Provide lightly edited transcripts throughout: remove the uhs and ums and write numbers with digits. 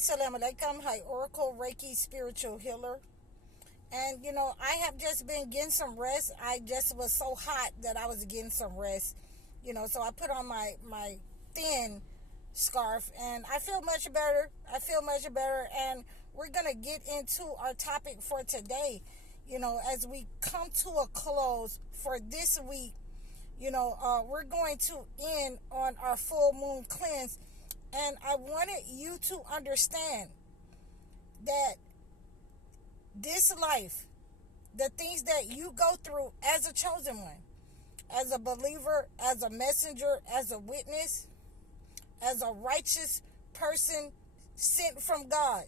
Assalamu alaikum. Hi, Oracle Reiki Spiritual Healer. And, I have just been getting some rest. I just was so hot that I was getting some rest. So I put on my thin scarf and I feel much better. And we're going to get into our topic for today. As we come to a close for this week, we're going to end on our full moon cleanse. And I wanted you to understand that this life, the things that you go through as a chosen one, as a believer, as a messenger, as a witness, as a righteous person sent from God,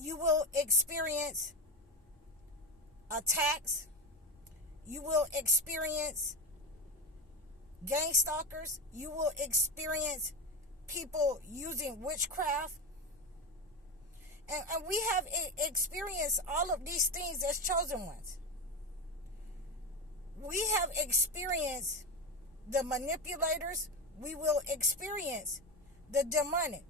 you will experience attacks. You will experience gang stalkers. You will experience people using witchcraft. And we have experienced all of these things as chosen ones. We have experienced the manipulators. We will experience the demonic.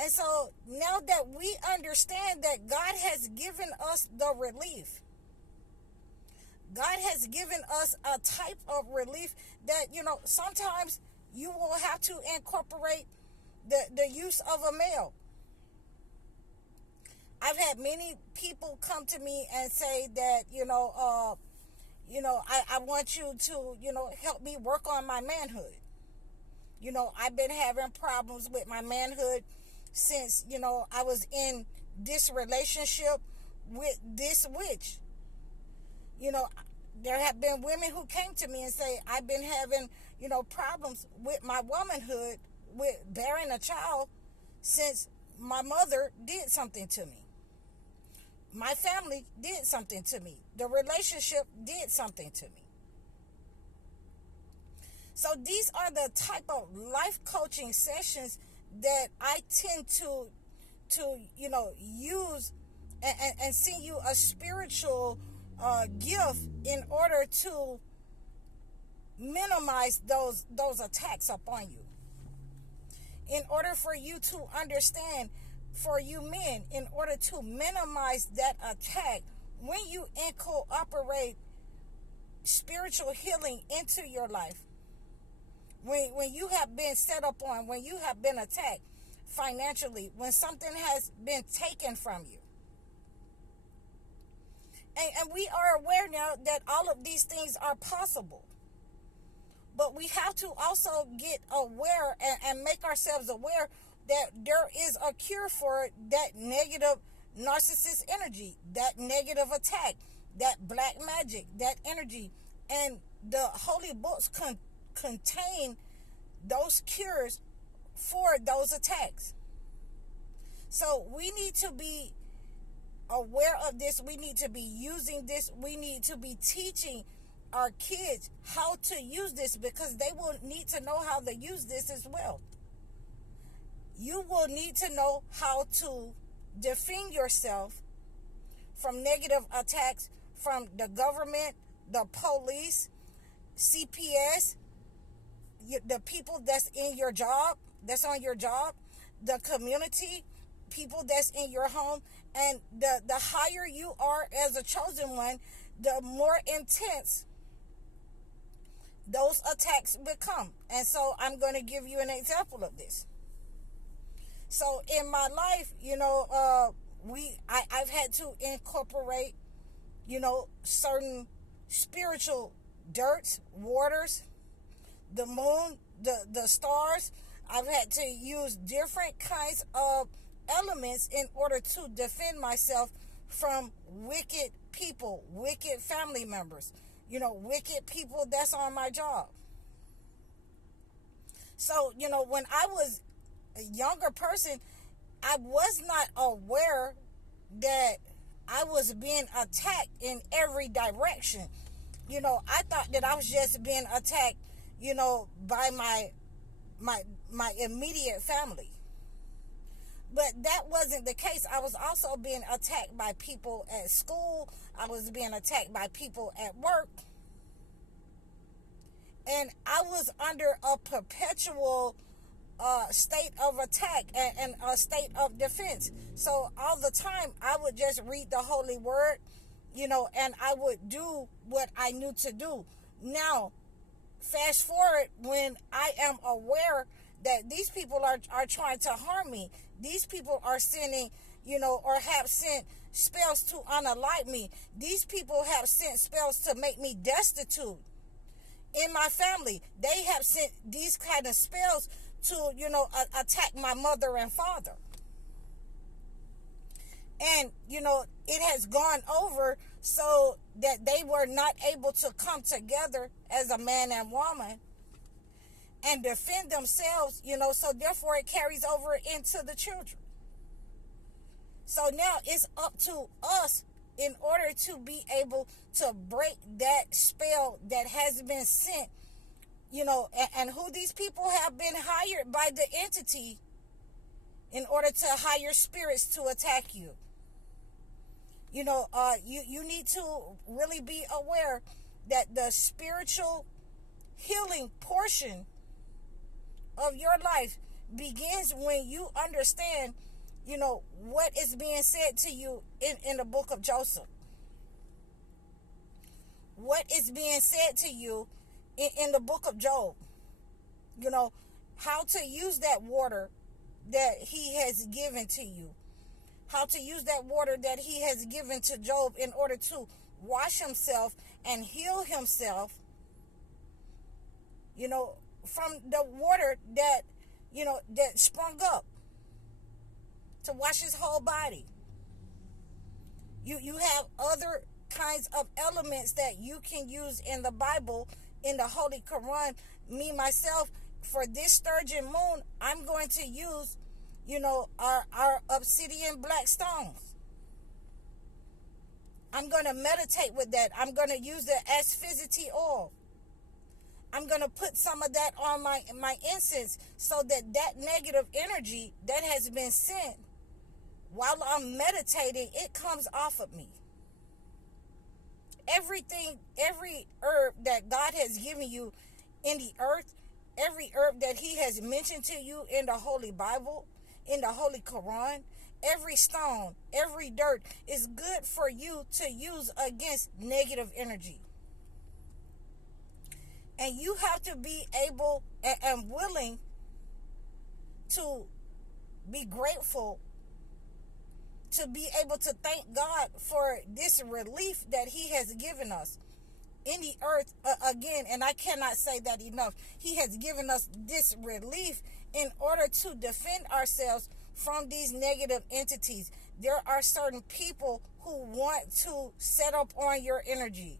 And so now that we understand that God has given us the relief, God has given us a type of relief that, sometimes you will have to incorporate the use of a male. I've had many people come to me and say that, I want you to, help me work on my manhood. I've been having problems with my manhood since, I was in this relationship with this witch. There have been women who came to me and say, I've been having, problems with my womanhood, with bearing a child since my mother did something to me. My family did something to me. The relationship did something to me. So these are the type of life coaching sessions that I tend to use and send you a spiritual gift in order to minimize those attacks upon you. In order for you to understand, for you men, in order to minimize that attack, when you incorporate spiritual healing into your life, when you have been set up on, when you have been attacked financially, when something has been taken from you, and we are aware now that all of these things are possible. But we have to also get aware and make ourselves aware that there is a cure for that negative narcissist energy, that negative attack, that black magic, that energy. And the holy books contain those cures for those attacks. So we need to be aware of this. We need to be using this. We need to be teaching our kids how to use this, because they will need to know how to use this as well. You will need to know how to defend yourself from negative attacks from the government, the police, CPS, the people that's in your job, that's on your job, the community, people that's in your home. And the higher you are as a chosen one, the more intense those attacks become. And so I'm going to give you an example of this. So in my life, I've had to incorporate, certain spiritual dirts, waters, the moon, the stars. I've had to use different kinds of elements in order to defend myself from wicked people, wicked family members, wicked people that's on my job. So, when I was a younger person, I was not aware that I was being attacked in every direction. I thought that I was just being attacked, by my immediate family. But that wasn't the case. I was also being attacked by people at school. I was being attacked by people at work. And I was under a perpetual state of attack and a state of defense. So all the time I would just read the holy word, and I would do what I knew to do. Now, fast forward when I am aware that these people are trying to harm me. These people are sending, or have sent spells to unalight me. These people have sent spells to make me destitute. In my family, they have sent these kind of spells to, attack my mother and father. And, it has gone over so that they were not able to come together as a man and woman and defend themselves, so therefore it carries over into the children. So now it's up to us in order to be able to break that spell that has been sent, and who these people have been hired by the entity in order to hire spirits to attack you. You need to really be aware that the spiritual healing portion of your life begins when you understand, what is being said to you in the book of Joseph. What is being said to you in the book of Job. How to use that water that he has given to you. How to use that water that he has given to Job in order to wash himself and heal himself, from the water that, that sprung up to wash his whole body. You have other kinds of elements that you can use in the Bible, in the Holy Quran. Me, myself, for this sturgeon moon, I'm going to use, our obsidian black stones. I'm going to meditate with that. I'm going to use the asphyxity oil. I'm going to put some of that on my incense so that negative energy that has been sent while I'm meditating, it comes off of me. Everything, every herb that God has given you in the earth, every herb that he has mentioned to you in the Holy Bible, in the Holy Quran, every stone, every dirt is good for you to use against negative energy. And you have to be able and willing to be grateful, to be able to thank God for this relief that he has given us in the earth again. And I cannot say that enough. He has given us this relief in order to defend ourselves from these negative entities. There are certain people who want to set up on your energy.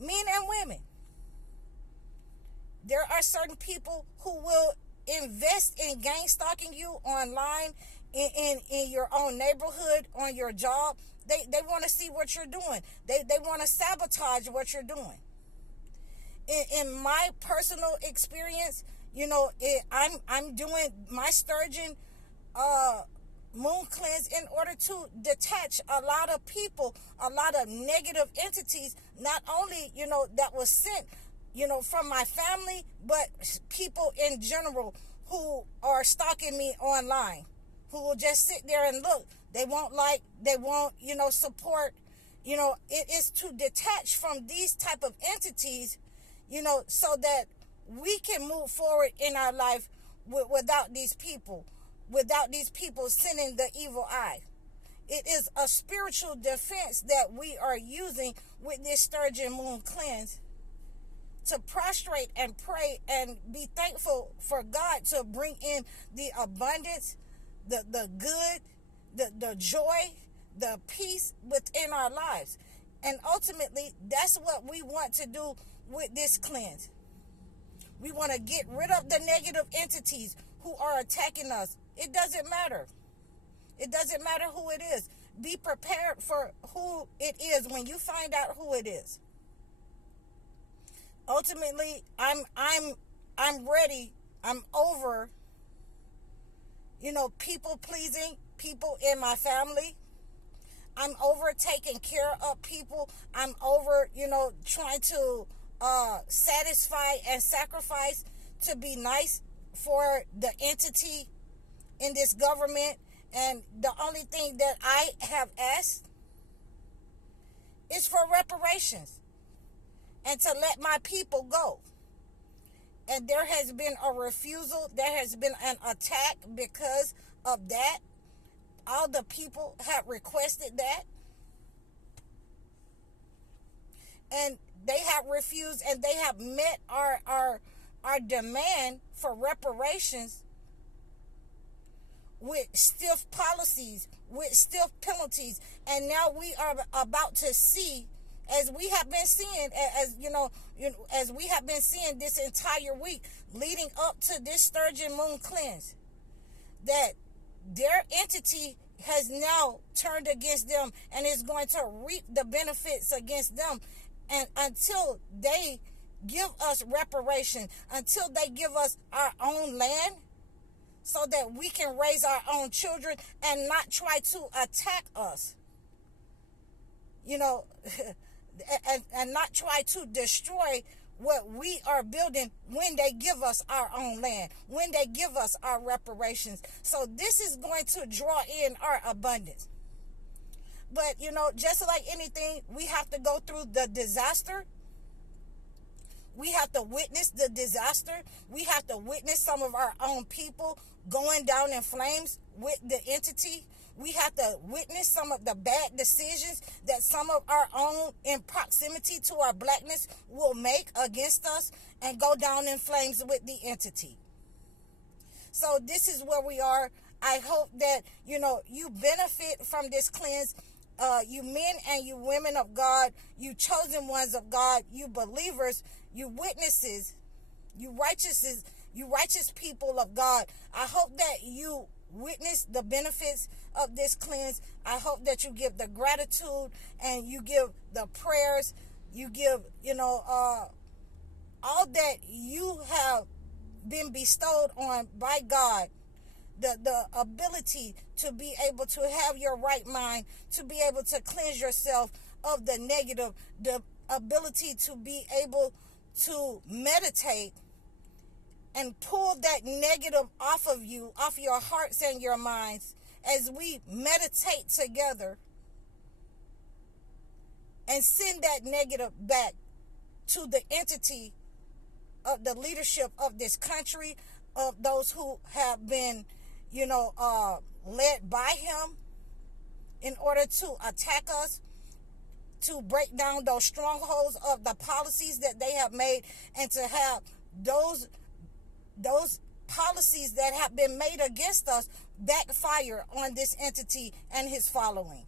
Men and women. There are certain people who will invest in gang stalking you online, in your own neighborhood, on your job. They want to see what you're doing. They want to sabotage what you're doing. In my personal experience, I'm doing my sturgeon moon cleanse in order to detach a lot of people, a lot of negative entities, not only, that was sent, from my family, but people in general who are stalking me online, who will just sit there and look. They won't like, they won't, support. It is to detach from these type of entities, so that we can move forward in our life without these people sending the evil eye. It is a spiritual defense that we are using with this sturgeon moon cleanse to prostrate and pray and be thankful for God to bring in the abundance, the good, the joy, the peace within our lives. And ultimately, that's what we want to do with this cleanse. We want to get rid of the negative entities who are attacking us. It doesn't matter. It doesn't matter who it is. Be prepared for who it is when you find out who it is. Ultimately, I'm ready. I'm over, people pleasing people in my family. I'm over taking care of people. I'm over, trying to satisfy and sacrifice to be nice for the entity in this government. And the only thing that I have asked is for reparations and to let my people go. And there has been a refusal. There has been an attack because of that. All the people have requested that. And they have refused, and they have met our demand for reparations with stiff policies, with stiff penalties. And now we are about to see, as we have been seeing, as we have been seeing this entire week leading up to this sturgeon moon cleanse, that their entity has now turned against them and is going to reap the benefits against them. And until they give us reparation, until they give us our own land so that we can raise our own children and not try to attack us, and not try to destroy what we are building when they give us our own land, when they give us our reparations. So this is going to draw in our abundance. But, just like anything, we have to go through the disaster. We have to witness the disaster. We have to witness some of our own people going down in flames with the entity. We have to witness some of the bad decisions that some of our own in proximity to our blackness will make against us and go down in flames with the entity. So this is where we are. I hope that, you benefit from this cleanse. You men and you women of God, you chosen ones of God, you believers, you witnesses, you righteous people of God. I hope that you witness the benefits of this cleanse. I hope that you give the gratitude and you give the prayers, you give, all that you have been bestowed on by God. The ability to be able to have your right mind, to be able to cleanse yourself of the negative, the ability to be able to meditate and pull that negative off of you, off your hearts and your minds, as we meditate together and send that negative back to the entity of the leadership of this country, of those who have been led by him in order to attack us, to break down those strongholds of the policies that they have made, and to have those policies that have been made against us backfire on this entity and his following.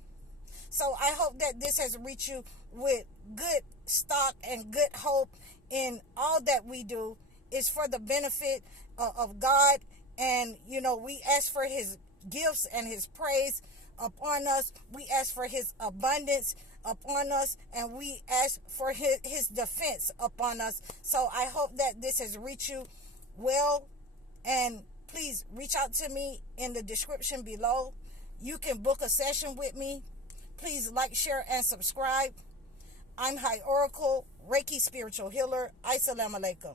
So I hope that this has reached you with good stock and good hope in all that we do. Is for the benefit of God. And, we ask for his gifts and his praise upon us. We ask for his abundance upon us. And we ask for his defense upon us. So I hope that this has reached you well. And please reach out to me in the description below. You can book a session with me. Please like, share, and subscribe. I'm High Oracle, Reiki Spiritual Healer. Assalamu alaikum.